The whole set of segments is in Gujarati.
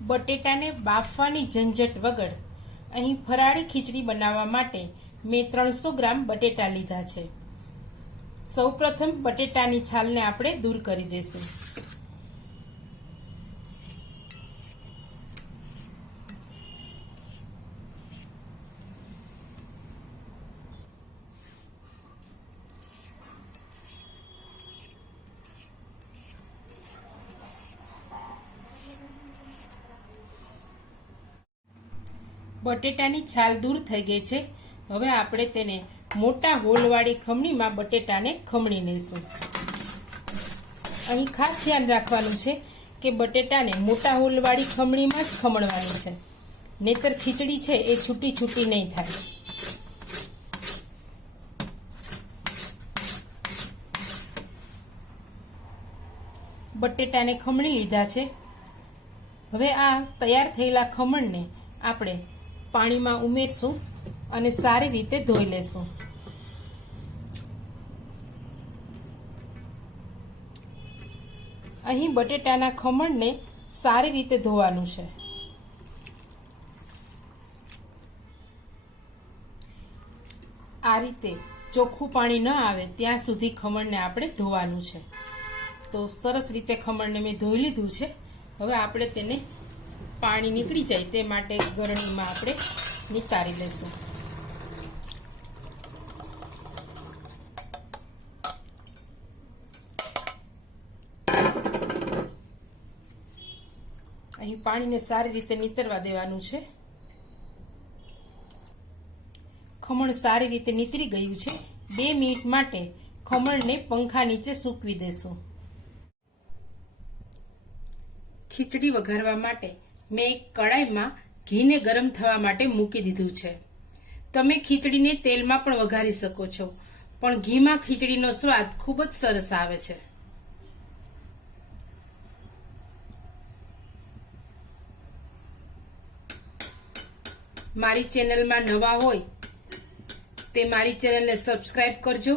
બટેટાને બાફવાની ઝંઝટ વગર અહીં ફરાળી ખીચડી બનાવવા માટે મેં 300 ગ્રામ બટેટા લીધા છે. સૌપ્રથમ બટેટાની છાલને આપણે દૂર કરી દઈશું. બટેટાની છાલ દૂર થઈ ગઈ છે. હવે આપણે તેને મોટા હોલવાળી ખમણીમાં બટેટાને ખમણી લઈશું. અહીં ખાસ ધ્યાન રાખવાનું છે કે બટેટાને મોટા હોલવાળી ખમણીમાં જ ખમણવાની છે, નહીતર ખીચડી છે એ છૂટી છૂટી નહીં થાય. બટેટાને ખમણી લીધા છે. હવે આ તૈયાર થયેલા ખમણને આપણે પાણીમાં ઉમેરશું અને સારી રીતે ધોઈ લેશું. અહીં બટેટાના ખમણને સારી રીતે ધોવાનું છે. આ રીતે ચોખ્ખું પાણી ન આવે ત્યાં સુધી ખમણને આપણે ધોવાનું છે. તો સરસ રીતે ખમણને મેં ધોઈ લીધું છે. હવે આપણે તેને પાણી નીકળી જાય તે માટે ગરણીમાં આપણે નિતારી લઈશું. અહીં પાણીને સારી રીતે નીતરવા દેવાનું છે. ખમણ સારી રીતે નીતરી ગયું છે. 2 મિનિટ માટે ખમણને પંખા નીચે સૂકવી દેશું. ખીચડી વઘારવા માટે મેં એક કડાઈમાં ઘીને ગરમ થવા માટે મૂકી દીધું છે. તમે ખીચડીને તેલમાં પણ વઘારી શકો છો, પણ ઘીમાં ખીચડીનો સ્વાદ ખૂબ જ સરસ આવે છે. મારી ચેનલમાં નવા હોય તે મારી ચેનલને સબસ્ક્રાઇબ કરજો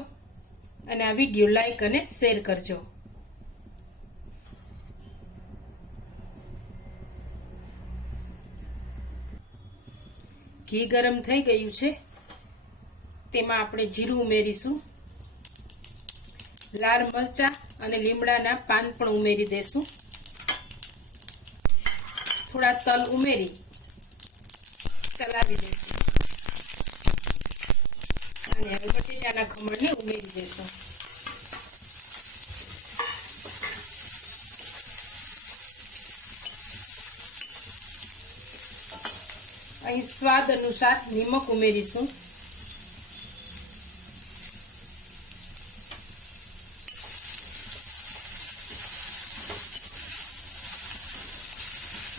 અને આ વિડીયો લાઈક અને શેર કરજો. ઘી ગરમ થઈ ગયું છે. તેમાં આપણે જીરું ઉમેરીશું. લાલ મરચાં અને લીમડાના પાન પણ ઉમેરી દેશું. થોડા તલ ઉમેરી ચલાવી દેશું અને હવે બટેટાના ખમણને ઉમેરી દેશું. અહીં સ્વાદ અનુસાર નિમક ઉમેરીશું.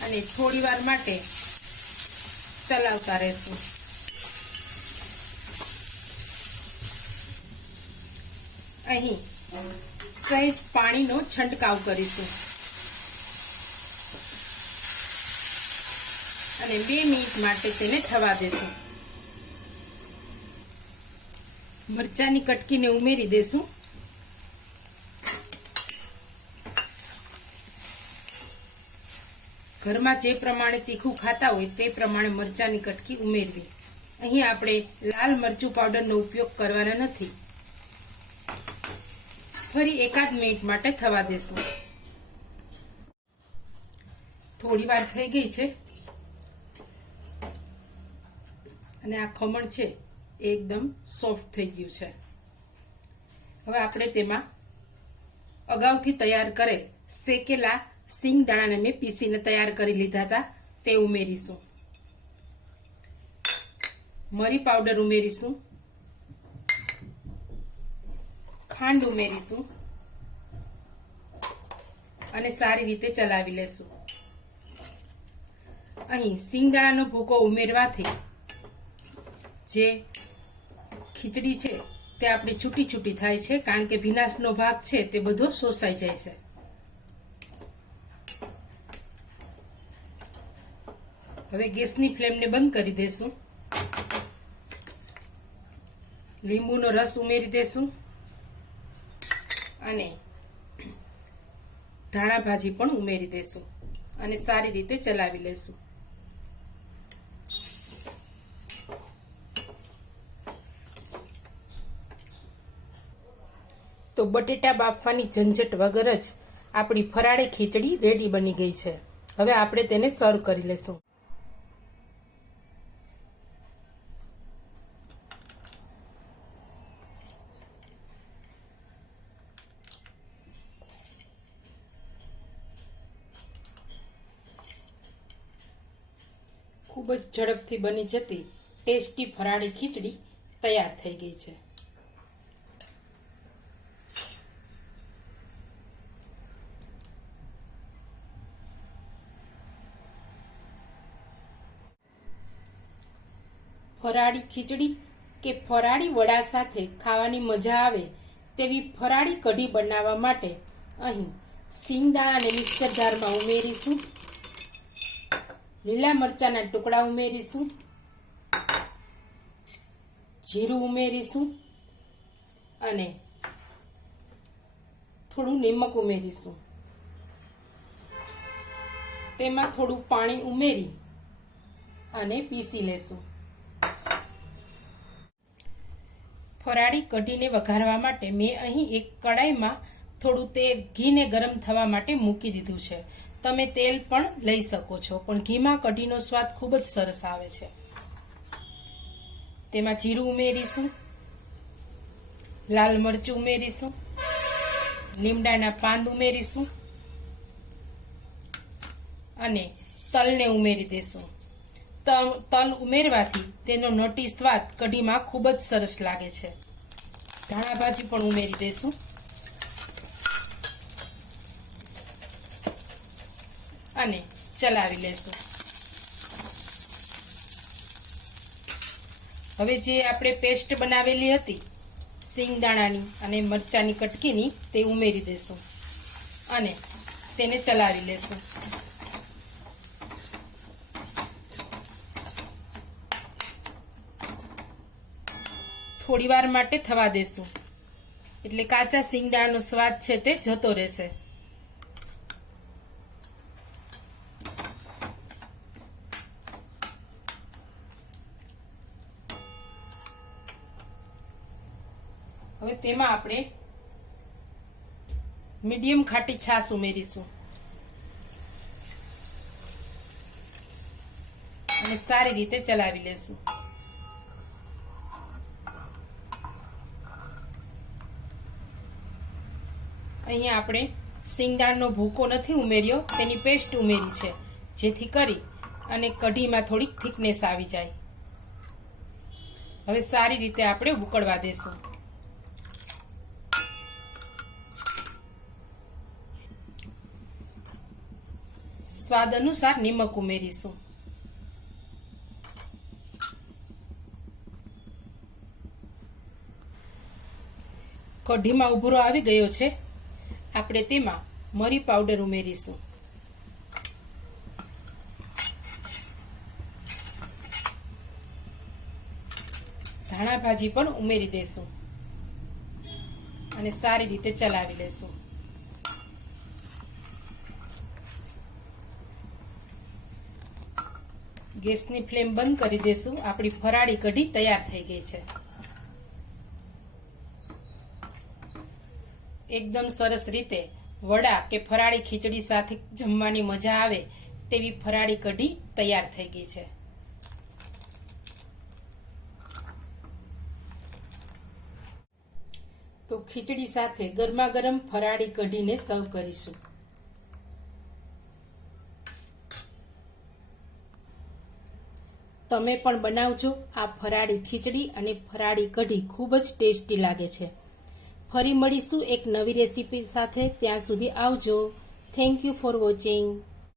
અને થોડી વાર માટે ચલાવતા રહેશું. અહીં સહેજ પાણીનો છંટકાવ કરીશું અને 2 મિનિટ માટે તેને થવા દેશું. મરચાની કટકીને ઉમેરી દેશું. ઘરમાં જે પ્રમાણે તીખું ખાતા હોય તે પ્રમાણે મરચાની કટકી ઉમેરવી. અહીં આપણે લાલ મરચું પાવડરનો ઉપયોગ કરવાના નથી. ફરી 1 મિનિટ માટે થવા દેશું. થોડી વાર થઈ ગઈ છે અને આ ખમણ છે એકદમ સોફ્ટ થઈ ગયું છે. હવે આપણે તેમાં અગાઉથી તૈયાર કરેલ શેકેલા સિંગ દાણાને મેં પીસીને તૈયાર કરી લીધા હતા તે ઉમેરીશું. મરી પાવડર ઉમેરીશું. ખાંડ ઉમેરીશું અને સારી રીતે ચલાવી લેશું. અહીં સિંગદાણાનો ભૂકો ઉમેરવાથી જે ખીચડી છે તે આપણી છૂટી છૂટી થાય છે, કારણ કે ભીનાશનો ભાગ છે તે બધો શોષાઈ જાય છે. હવે ગેસની ફ્લેમને બંધ કરી દેશું. લીંબુનો રસ ઉમેરી દેશું અને ધાણા ભાજી પણ ઉમેરી દેશું અને સારી રીતે ચલાવી લેશું. તો બટેટા બાફવાની ઝંઝટ વગર જ આપણી ફરાળી ખીચડી રેડી બની ગઈ છે. હવે આપણે તેને સર્વ કરી લેશું. ખૂબ જ ઝડપથી બની જતી ટેસ્ટી ફરાળી ખીચડી તૈયાર થઈ ગઈ છે. ફરાળી ખીચડી કે ફરાળી વડા સાથે ખાવાની મજા આવે તેવી ફરાળી કઢી બનાવવા માટે અહીં સિંગદાણાને મિક્સર જારમાં ઉમેરીશું, લીલા મરચાના ટુકડા ઉમેરીશું, જીરું ઉમેરીશું અને થોડું નિમક ઉમેરીશું. તેમાં થોડું પાણી ઉમેરી અને પીસી લેશું. ફરાળી કઢીને વઘારવા માટે મેં અહીં એક કડાઈમાં થોડું તેલ ઘીને ગરમ થવા માટે મૂકી દીધું છે. તમે તેલ પણ લઈ શકો છો, પણ ઘીમાં કઢીનો સ્વાદ ખૂબ જ સરસ આવે છે. તેમાં જીરું ઉમેરીશું, લાલ મરચું ઉમેરીશું, લીમડાના પાન ઉમેરીશું અને તલને ઉમેરી દેશું. તલ ઉમેરવાથી તેનો નટી સ્વાદ કઢીમાં ખૂબ જ સરસ લાગે છે. ધાણા ભાજી પણ ઉમેરી દેશું અને ચલાવી લેશું. હવે જે આપણે પેસ્ટ બનાવેલી હતી સિંગદાણાની અને મરચાની કટકીની તે ઉમેરી દેશું અને તેને ચલાવી લેશું. થોડી વાર માટે થવા દેશું, એટલે કાચા સિંગદાણાનો સ્વાદ છે તે જતો રહેશે. હવે તેમાં આપણે મીડિયમ ખાટી છાશ ઉમેરીશું અને સારી રીતે ચલાવી લેશું. અહીંયા આપણે સિંગદાણાનો ભૂકો નથી ઉમેર્યો, તેની પેસ્ટ ઉમેરી છે, જેથી કરી અને કઢીમાં થોડીક થિકનેસ આવી જાય. હવે સારી રીતે આપણે ઉકળવા દેશું. સ્વાદ અનુસાર નિમક ઉમેરીશું. કઢીમાં ઉભરો આવી ગયો છે. આપણે તેમાં મરી પાવડર ઉમેરીશું. ધાણા ભાજી પણ ઉમેરી દેશું અને સારી રીતે ચલાવી લેશું. ગેસની ફ્લેમ બંધ કરી દેશું. આપણી ફરાળી કઢી તૈયાર થઈ ગઈ છે. એકદમ સરસ રીતે વડા કે ફરાળી ખીચડી સાથે જમવાની મજા આવે તેવી ફરાળી કઢી તૈયાર થઈ ગઈ છે. તો ખીચડી સાથે ગરમા ગરમ ફરાળી કઢીને સર્વ કરીશું. તમે પણ બનાવજો આ ફરાળી ખીચડી અને ફરાળી કઢી ખૂબ જ ટેસ્ટી લાગે છે. ફરી મળીશું એક નવી રેસીપી સાથે. ત્યાં સુધી આવજો. Thank you for watching.